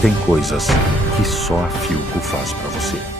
Tem coisas que só a Philco faz pra você.